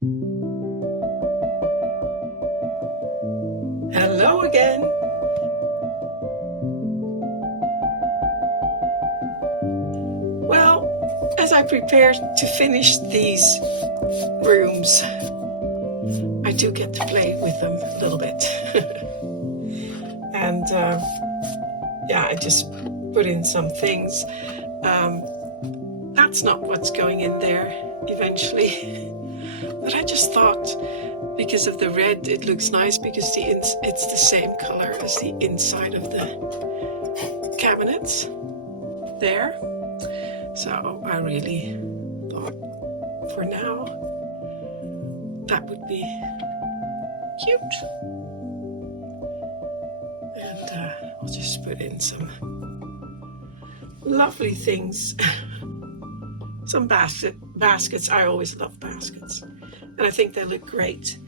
Hello again. Well, as I prepare to finish these rooms, I do get to play with them a little bit. And I just put in some things. That's not what's going in there eventually. But I just thought, because of the red, it looks nice because it's the same color as the inside of the cabinets there. So I really thought, for now, that would be cute. And I'll just put in some lovely things. Some baskets. I always love baskets. And I think they look great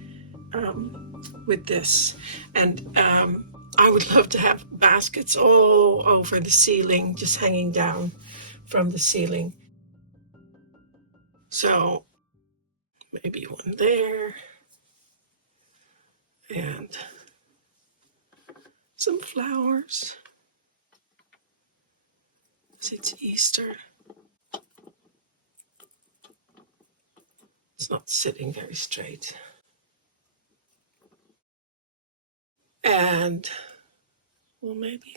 with this. And I would love to have baskets all over the ceiling, just hanging down from the ceiling. So maybe one there. And some flowers. It's Easter. It's not sitting very straight. And, well, maybe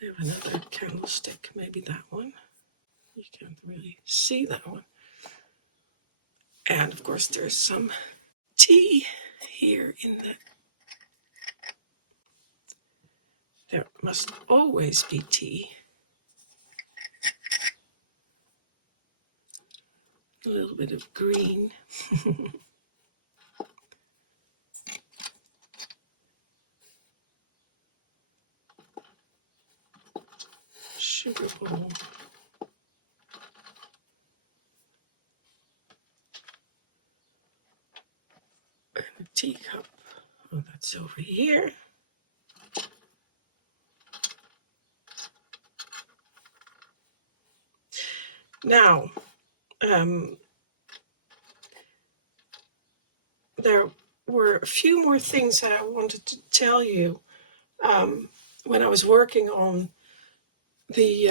I have another candlestick, maybe that one. You can't really see that one. And, of course, there's some tea here in the... There must always be tea. A little bit of green. Sugar bowl. And a teacup. Oh, that's over here. Now, there were a few more things that I wanted to tell you when I was working on the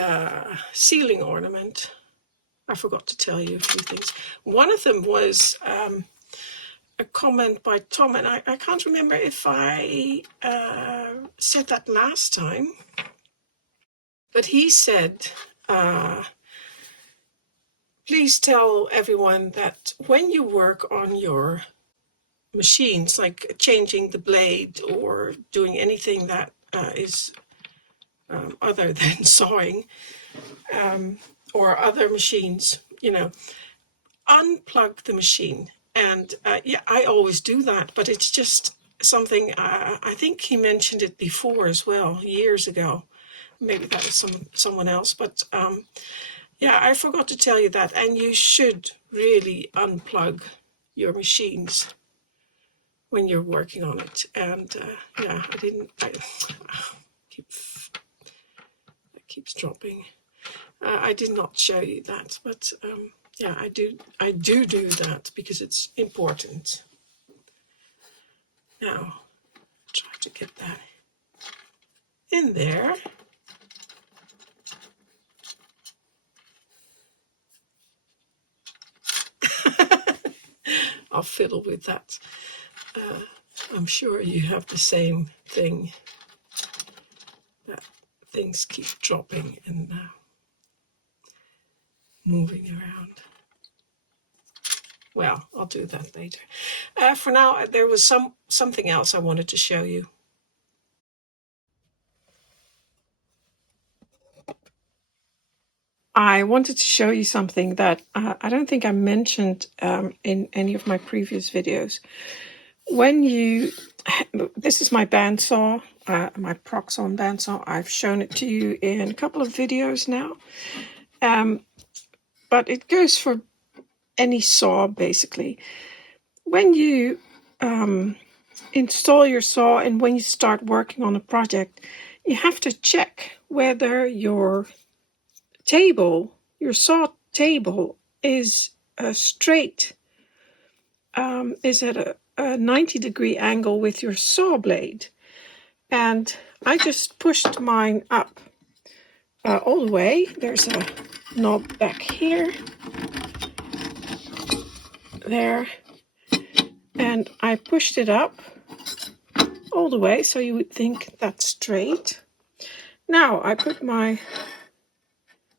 ceiling ornament. I forgot to tell you a few things. One of them was a comment by Tom, and I can't remember if I said that last time, but he said, please tell everyone that when you work on your machines, like changing the blade or doing anything that is other than sawing, or other machines, unplug the machine. And I always do that, but it's just something, I think he mentioned it before as well, years ago. Maybe that was someone else, but I forgot to tell you that. And you should really unplug your machines when you're working on it. And it keeps dropping. I did not show you that, but I do that because it's important. Now, try to get that in there. I'll fiddle with that. I'm sure you have the same thing, that things keep dropping and moving around. Well, I'll do that later. For now, there was something else I wanted to show you. I wanted to show you something that I don't think I mentioned in any of my previous videos. This is my bandsaw, my Proxon bandsaw. I've shown it to you in a couple of videos now. But it goes for any saw, basically. When you install your saw and when you start working on a project, you have to check whether your saw table is straight is at a 90-degree angle with your saw blade. And I just pushed mine up all the way. There's a knob back here, there, and I pushed it up all the way, so you would think that's straight. Now I put my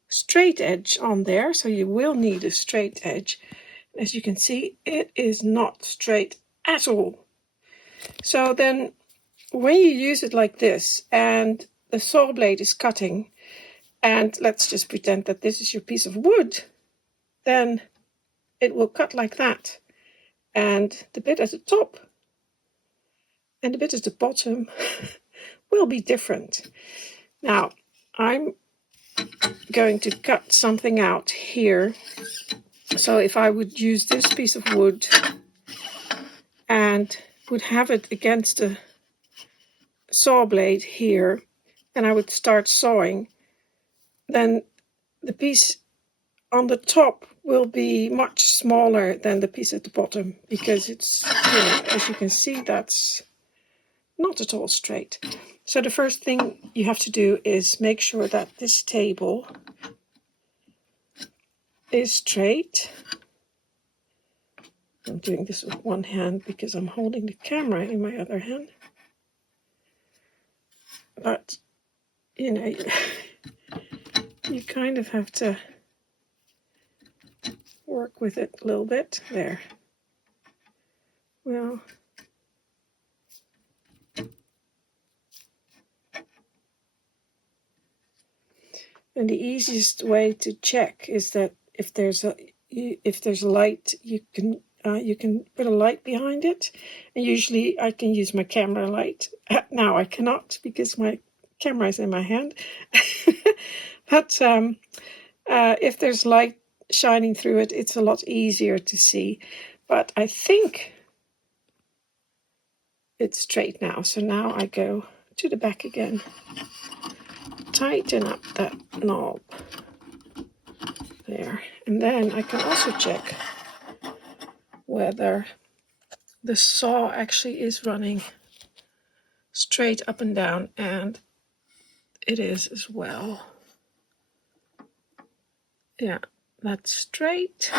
straight edge on there, so you will need a straight edge. As you can see, it is not straight at all. So then when you use it like this and the saw blade is cutting, and let's just pretend that this is your piece of wood, then it will cut like that. And the bit at the top and the bit at the bottom will be different. Now, I'm going to cut something out here. So if I would use this piece of wood and would have it against the saw blade here, and I would start sawing, then the piece on the top will be much smaller than the piece at the bottom, because it's, as you can see, that's not at all straight. So the first thing you have to do is make sure that this table is straight. I'm doing this with one hand because I'm holding the camera in my other hand. But, you kind of have to work with it a little bit. There. Well, and the easiest way to check is that if there's a light, you can put a light behind it. And usually I can use my camera light. Now I cannot because my camera is in my hand. But if there's light shining through it, it's a lot easier to see. But I think it's straight now. So now I go to the back again. Tighten up that knob. There. And then I can also check whether the saw actually is running straight up and down, and it is as well. Yeah, that's straight.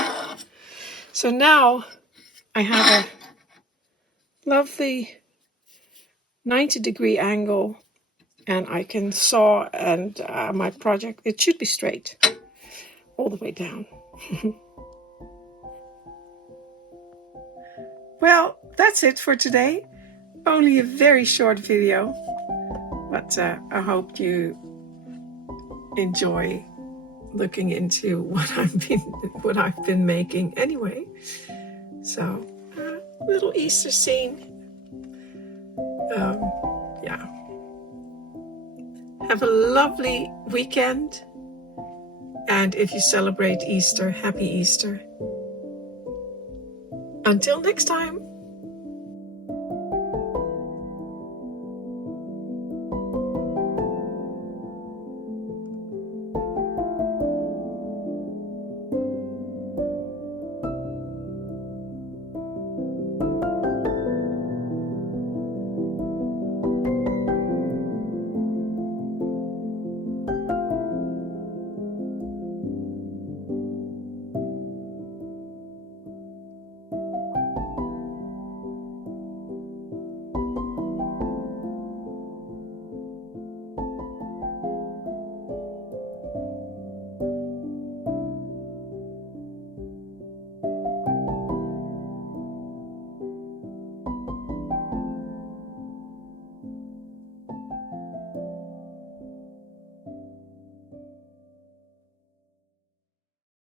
So now I have a lovely 90-degree angle, and I can saw, and my project, it should be straight all the way down. Well, that's it for today. Only a very short video, but I hope you enjoy looking into what I've been making anyway. So, little Easter scene. Yeah. Have a lovely weekend, and if you celebrate Easter, happy Easter. Until next time.